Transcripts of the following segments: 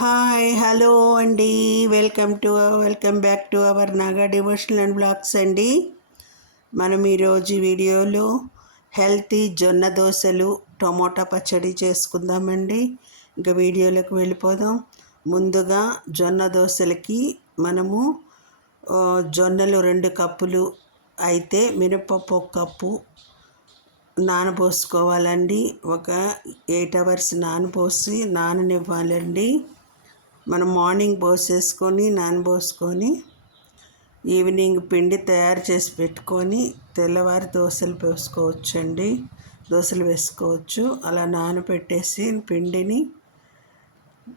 Hi hello అండి. Welcome to welcome back to our Naga devotional and blogs అండి. మనం ఈరోజు వీడియోలో హెల్తీ జొన్న దోశలు టమోటా పచ్చడి చేసుకుందామండి. ఇంకా వీడియోలోకి వెళ్ళిపోదాం. ముందుగా జొన్న దోశలకి మనము జొన్నలు రెండు కప్పులు అయితే మినపప్పు ఒక కప్పు నానబోసుకోవాలండి. ఒక ఎయిట్ అవర్స్ నానబోసి నాననివ్వాలండి. మనం మార్నింగ్ పోసేసుకొని నానబోసుకొని ఈవినింగ్ పిండి తయారు చేసి పెట్టుకొని తెల్లవారి దోశలు పోసుకోవచ్చండి. దోశలు వేసుకోవచ్చు. అలా నానబెట్టేసి పిండిని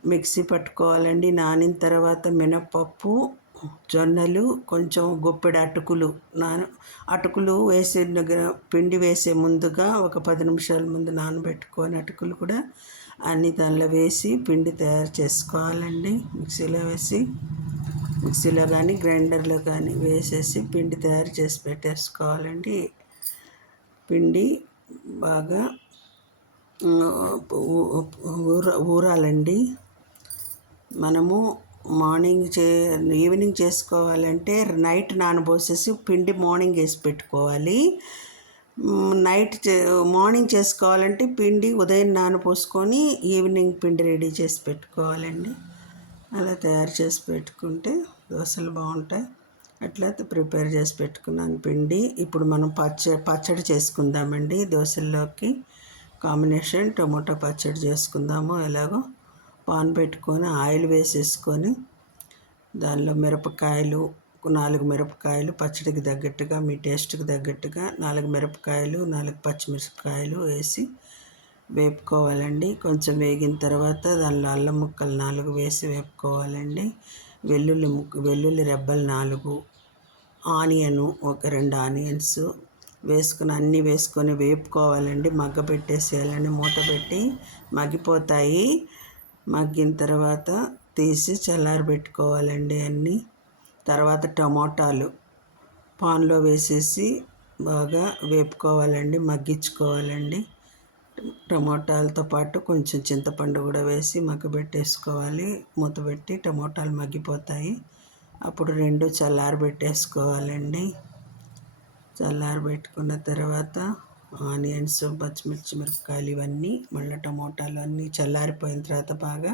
మిక్సీ పట్టుకోవాలండి. నానిన తర్వాత మినపప్పు జొన్నలు కొంచెం గుప్పెడు అటుకులు నాన అటుకులు వేసే దగ్గర పిండి వేసే ముందుగా ఒక పది నిమిషాల ముందు నానబెట్టుకొని అటుకులు కూడా అన్ని దానిలో వేసి పిండి తయారు చేసుకోవాలండి. మిక్సీలో వేసి మిక్సీలో కానీ గ్రైండర్లో కానీ వేసేసి పిండి తయారు చేసి పెట్టేసుకోవాలండి. పిండి బాగా ఊర ఊరాలండి. మనము మార్నింగ్ చే ఈవినింగ్ చేసుకోవాలంటే నైట్ నానబోసేసి పిండి మార్నింగ్ వేసి పెట్టుకోవాలి. నైట్ చే మార్నింగ్ చేసుకోవాలంటే పిండి ఉదయం నానపోసుకొని ఈవినింగ్ పిండి రెడీ చేసి పెట్టుకోవాలండి. అలా తయారు చేసి పెట్టుకుంటే దోశలు బాగుంటాయి. అట్లా ప్రిపేర్ చేసి పెట్టుకున్నాను పిండి. ఇప్పుడు మనం పచ్చ పచ్చడి చేసుకుందామండి దోశల్లోకి. కాంబినేషన్ టమోటా పచ్చడి చేసుకుందాము. ఎలాగో పాన్ పెట్టుకొని ఆయిల్ వేసేసుకొని దానిలో మిరపకాయలు నాలుగు మిరపకాయలు పచ్చడికి తగ్గట్టుగా మీ టేస్ట్కి తగ్గట్టుగా నాలుగు మిరపకాయలు నాలుగు పచ్చిమిరపకాయలు వేసి వేపుకోవాలండి. కొంచెం వేగిన తర్వాత దానిలో అల్లం ముక్కలు నాలుగు వేసి వేపుకోవాలండి. వెల్లుల్లి ముక్క వెల్లుల్లి రెబ్బలు నాలుగు ఆనియను ఒక రెండు ఆనియన్స్ వేసుకుని అన్నీ వేసుకొని వేపుకోవాలండి. మగ్గ పెట్టేసేయాలండి. మూత పెట్టి మగ్గిపోతాయి. మగ్గిన తర్వాత తీసి చల్లారబెట్టుకోవాలండి అన్నీ. తర్వాత టమోటాలు పాన్లో వేసేసి బాగా వేపుకోవాలండి మగ్గించుకోవాలండి. టమోటాలతో పాటు కొంచెం చింతపండు కూడా వేసి మగ్గబెట్టేసుకోవాలి. మూత పెట్టి టమోటాలు మగ్గిపోతాయి. అప్పుడు రెండు చల్లారబెట్టేసుకోవాలండి చల్లారబెట్టుకున్న తర్వాత ఆనియన్స్ పచ్చిమిర్చి మిరపకాయలు ఇవన్నీ మళ్ళీ టమోటాలు అన్నీ చల్లారిపోయిన తర్వాత బాగా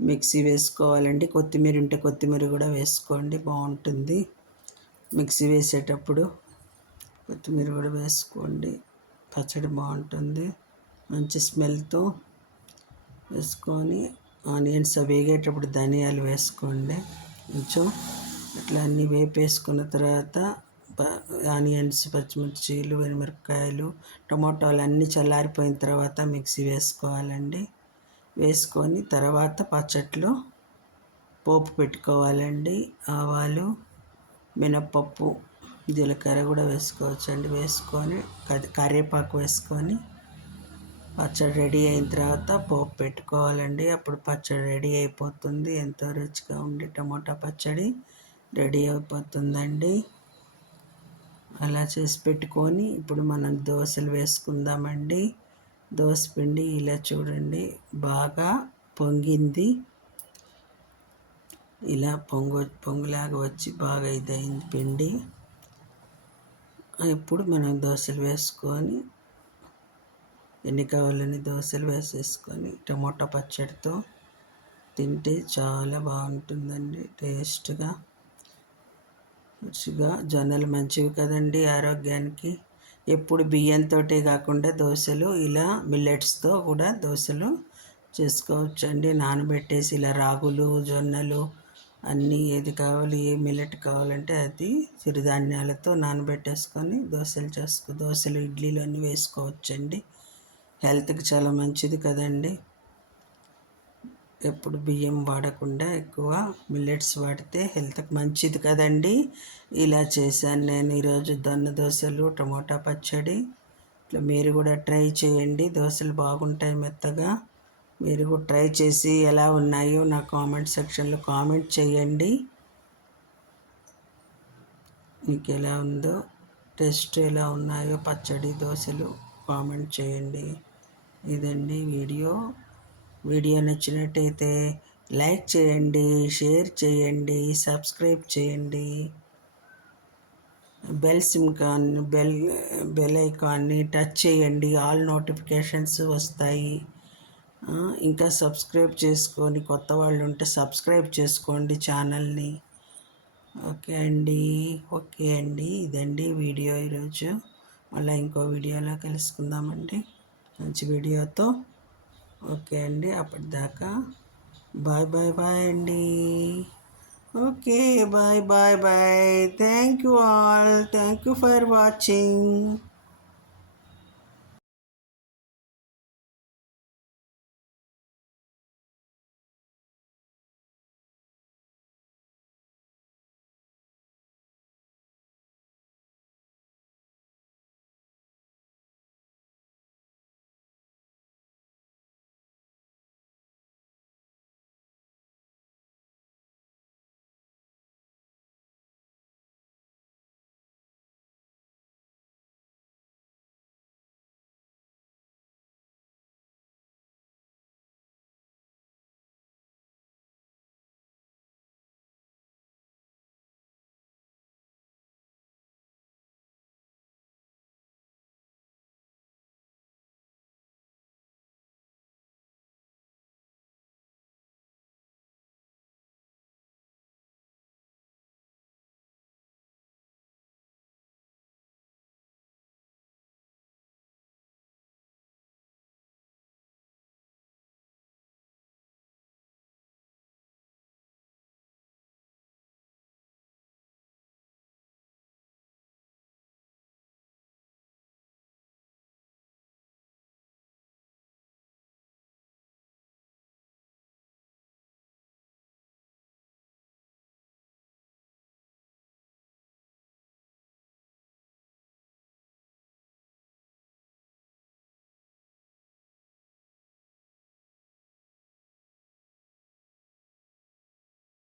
మిక్సీ వేసుకోవాలండి. కొత్తిమీర ఉంటే కొత్తిమీర కూడా వేసుకోండి. బాగుంటుంది. మిక్సీ వేసేటప్పుడు కొత్తిమీర కూడా వేసుకోండి. పచ్చడి బాగుంటుంది. మంచి స్మెల్తో వేసుకొని ఆనియన్స్ వేగేటప్పుడు ధనియాలు వేసుకోండి. కొంచెం అట్లా అన్నీ వేపేసుకున్న తర్వాత ప- ఆనియన్స్ పచ్చిమిర్చీలు మిరపకాయలు టమాటాలు అన్నీ చల్లారిపోయిన తర్వాత మిక్సీ వేసుకోవాలండి. వేసుకొని తర్వాత పచ్చట్లో పోపు పెట్టుకోవాలండి. ఆవాలు మినప్పప్పు జీలకర్ర కూడా వేసుకోవచ్చండి. వేసుకొని కది- కరివేపాకు వేసుకొని పచ్చడి రెడీ అయిన తర్వాత పోపు పెట్టుకోవాలండి. అప్పుడు పచ్చడి రెడీ అయిపోతుంది. ఎంతో రుచిగా ఉండి టమోటా పచ్చడి రెడీ అయిపోతుందండి. అలా చేసి పెట్టుకొని ఇప్పుడు మనం దోశలు వేసుకుందామండి. దోశ పిండి ఇలా చూడండి. బాగా పొంగింది. ఇలా పొంగు పొంగులాగా వచ్చి బాగా ఇదైంది పిండి. ఇప్పుడు మనం దోశలు వేసుకొని ఎన్ని కావాలని దోశలు వేసేసుకొని టమోటా పచ్చడితో తింటే చాలా బాగుంటుందండి టేస్ట్గా. రుచిగా జొన్నలు మంచివి కదండి ఆరోగ్యానికి. ఎప్పుడు బియ్యంతోటే కాకుండా దోశలు ఇలా మిల్లెట్స్తో కూడా దోశలు చేసుకోవచ్చండి. నానబెట్టేసి ఇలా రాగులు జొన్నలు అన్నీ ఏది కావాలి ఏ మిల్లెట్ కావాలంటే అది చిరుధాన్యాలతో నానబెట్టేసుకొని దోశలు చేసుకో దోశలు ఇడ్లీలు అన్నీ వేసుకోవచ్చండి. హెల్త్కి చాలా మంచిది కదండి. ఎప్పుడు బియ్యం వాడకుండా ఎక్కువ మిల్లెట్స్ వాడితే హెల్త్కి మంచిది కదండి. ఇలా చేశాను నేను ఈరోజు దొన్న దోశలు టమోటా పచ్చడి. ఇట్లా మీరు కూడా ట్రై చేయండి. దోశలు బాగుంటాయి మెత్తగా. మీరు కూడా ట్రై చేసి ఎలా ఉన్నాయో నా కామెంట్ సెక్షన్లో కామెంట్ చేయండి. మీకు ఎలా ఉందో టేస్ట్ ఎలా ఉన్నాయో పచ్చడి దోశలు కామెంట్ చేయండి. ఇదండి వీడియో. వీడియో నచ్చినట్టయితే లైక్ చేయండి షేర్ చేయండి సబ్స్క్రైబ్ చేయండి. బెల్ సిమ్కాన్ బెల్ బెల్ ఐకాన్ని టచ్ చేయండి. ఆల్ నోటిఫికేషన్స్ వస్తాయి. ఇంకా సబ్స్క్రైబ్ చేసుకొని కొత్త వాళ్ళు ఉంటే సబ్స్క్రైబ్ చేసుకోండి ఛానల్ని. ఓకే అండి. ఓకే అండి. ఇదండి వీడియో ఈరోజు. మళ్ళీ ఇంకో వీడియోలో కలుసుకుందామండి. మంచి వీడియోతో ఓకే అండి అప్పటిదాకా బాయ్ బాయ్ బాయ్ అండి. Okay bye bye bye. Thank you all thank you for watching